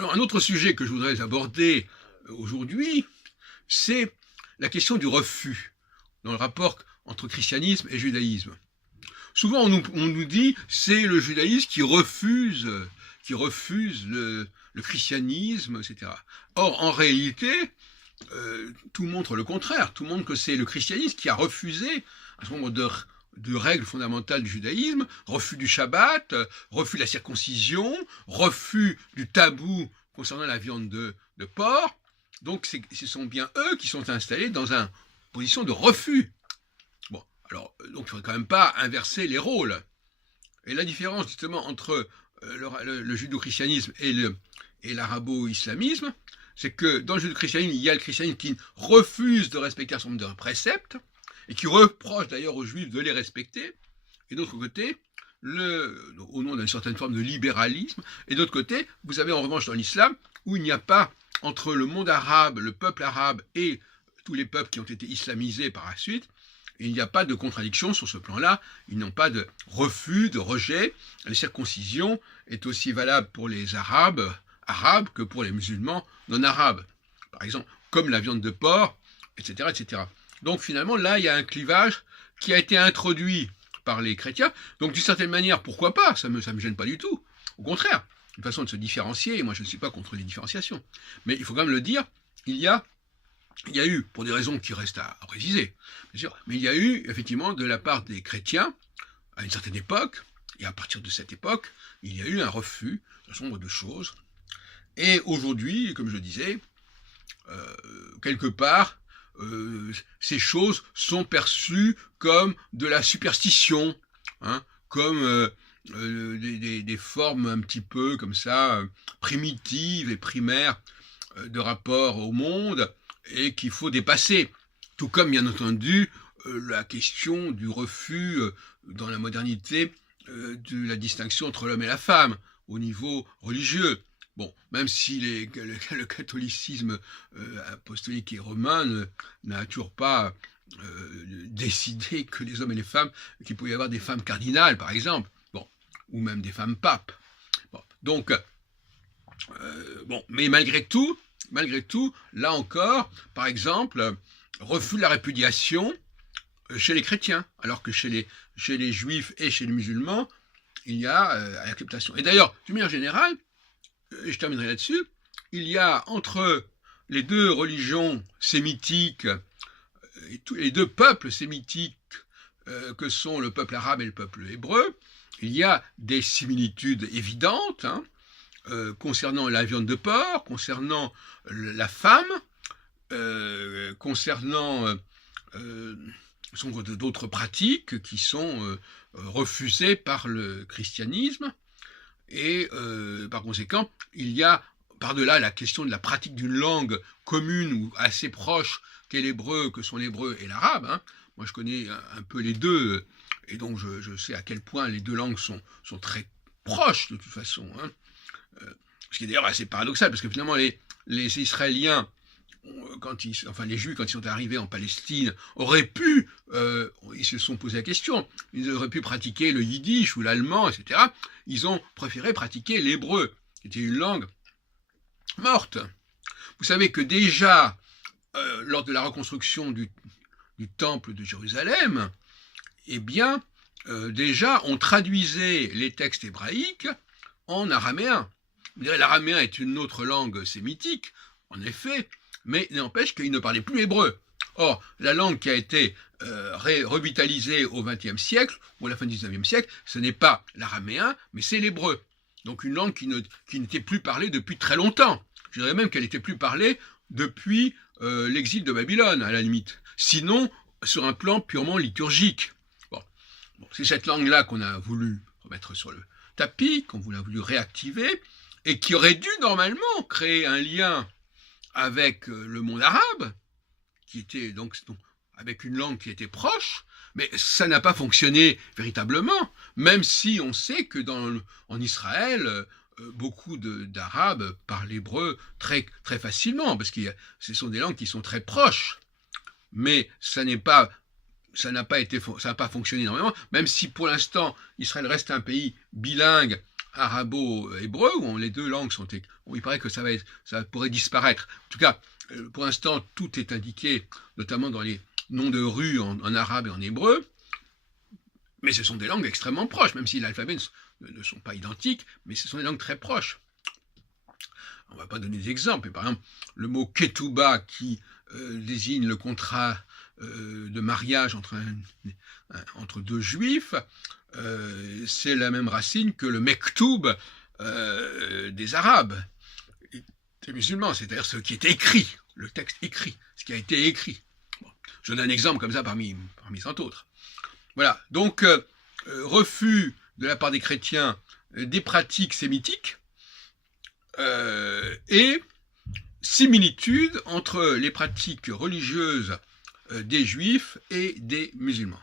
Alors, un autre sujet que je voudrais aborder aujourd'hui, c'est la question du refus dans le rapport entre christianisme et judaïsme. Souvent, on nous dit c'est le judaïsme qui refuse le christianisme, etc. Or, en réalité, tout montre le contraire. Tout montre que c'est le christianisme qui a refusé un certain nombre de règles fondamentales du judaïsme, refus du Shabbat, refus de la circoncision, refus du tabou concernant la viande de porc. Donc ce sont bien eux qui sont installés dans une position de refus. Bon, alors, donc il ne faudrait quand même pas inverser les rôles. Et la différence justement entre le judo-christianisme et l'arabo-islamisme, c'est que dans le judéo-christianisme, il y a le christianisme qui refuse de respecter un certain nombre de préceptes, et qui reproche d'ailleurs aux juifs de les respecter, et d'autre côté, au nom d'une certaine forme de libéralisme, et d'autre côté, vous avez en revanche dans l'islam, où il n'y a pas entre le monde arabe, le peuple arabe, et tous les peuples qui ont été islamisés par la suite, il n'y a pas de contradiction sur ce plan-là, ils n'ont pas de refus, de rejet. La circoncision est aussi valable pour les arabes que pour les musulmans non arabes. Par exemple, comme la viande de porc, etc., etc. Donc finalement, là, il y a un clivage qui a été introduit par les chrétiens. Donc d'une certaine manière, pourquoi pas? Ça me gêne pas du tout. Au contraire, une façon de se différencier, et moi je ne suis pas contre les différenciations. Mais il faut quand même le dire, il y a eu, pour des raisons qui restent à préciser, bien sûr, mais il y a eu effectivement de la part des chrétiens, à une certaine époque, et à partir de cette époque, il y a eu un refus d'un certain nombre de choses. Et aujourd'hui, comme je le disais, quelque part, ces choses sont perçues comme de la superstition, hein, comme des formes un petit peu comme ça, primitives et primaires de rapport au monde, et qu'il faut dépasser. Tout comme, bien entendu, la question du refus dans la modernité de la distinction entre l'homme et la femme au niveau religieux. Bon, même si le catholicisme apostolique et romain n'a toujours pas décidé que les hommes et les femmes, qu'il pouvait y avoir des femmes cardinales, par exemple, bon, ou même des femmes papes. Bon, donc, mais malgré tout, là encore, par exemple, refus de la répudiation chez les chrétiens, alors que chez les juifs et chez les musulmans, il y a acceptation. Et d'ailleurs, d'une manière générale, et je terminerai là-dessus, il y a entre les deux religions sémitiques, et les deux peuples sémitiques que sont le peuple arabe et le peuple hébreu, il y a des similitudes évidentes, hein, concernant la viande de porc, concernant la femme, concernant d'autres pratiques qui sont refusées par le christianisme, et par conséquent, il y a par-delà la question de la pratique d'une langue commune ou assez proche qu'est l'hébreu, que sont l'hébreu et l'arabe, hein. Moi je connais un peu les deux, et donc je sais à quel point les deux langues sont très proches de toute façon, hein. Ce qui est d'ailleurs assez paradoxal, parce que finalement les Israéliens, les Juifs, quand ils sont arrivés en Palestine, auraient pu, ils se sont posé la question, ils auraient pu pratiquer le yiddish ou l'allemand, etc. Ils ont préféré pratiquer l'hébreu, qui était une langue morte. Vous savez que déjà, lors de la reconstruction du temple de Jérusalem, eh bien, déjà, on traduisait les textes hébraïques en araméen. Vous direz, l'araméen est une autre langue sémitique, en effet, mais n'empêche qu'il ne parlait plus hébreu. Or, la langue qui a été revitalisée au XXe siècle, ou à la fin du XIXe siècle, ce n'est pas l'araméen, mais c'est l'hébreu. Donc une langue qui n'était plus parlée depuis très longtemps. Je dirais même qu'elle n'était plus parlée depuis l'exil de Babylone, à la limite. Sinon, sur un plan purement liturgique. Bon, c'est cette langue-là qu'on a voulu remettre sur le tapis, qu'on a voulu réactiver, et qui aurait dû normalement créer un lien avec le monde arabe, qui était donc avec une langue qui était proche, mais ça n'a pas fonctionné véritablement, même si on sait que en Israël, beaucoup d'Arabes parlent hébreu très, très facilement, parce que ce sont des langues qui sont très proches, mais ça n'a pas fonctionné énormément, même si pour l'instant Israël reste un pays bilingue arabo-hébreu, où les deux langues sont... Où il paraît que ça pourrait disparaître. En tout cas, pour l'instant, tout est indiqué, notamment dans les noms de rues en arabe et en hébreu, mais ce sont des langues extrêmement proches, même si l'alphabet ne sont pas identiques, mais ce sont des langues très proches. On ne va pas donner des exemples, mais par exemple, le mot ketouba qui désigne le contrat de mariage entre deux juifs, c'est la même racine que le mektoub des arabes, des musulmans, c'est-à-dire ce qui est écrit, le texte écrit, ce qui a été écrit. Bon, je donne un exemple comme ça parmi tant d'autres. Voilà, donc refus de la part des chrétiens des pratiques sémitiques, et similitude entre les pratiques religieuses des juifs et des musulmans.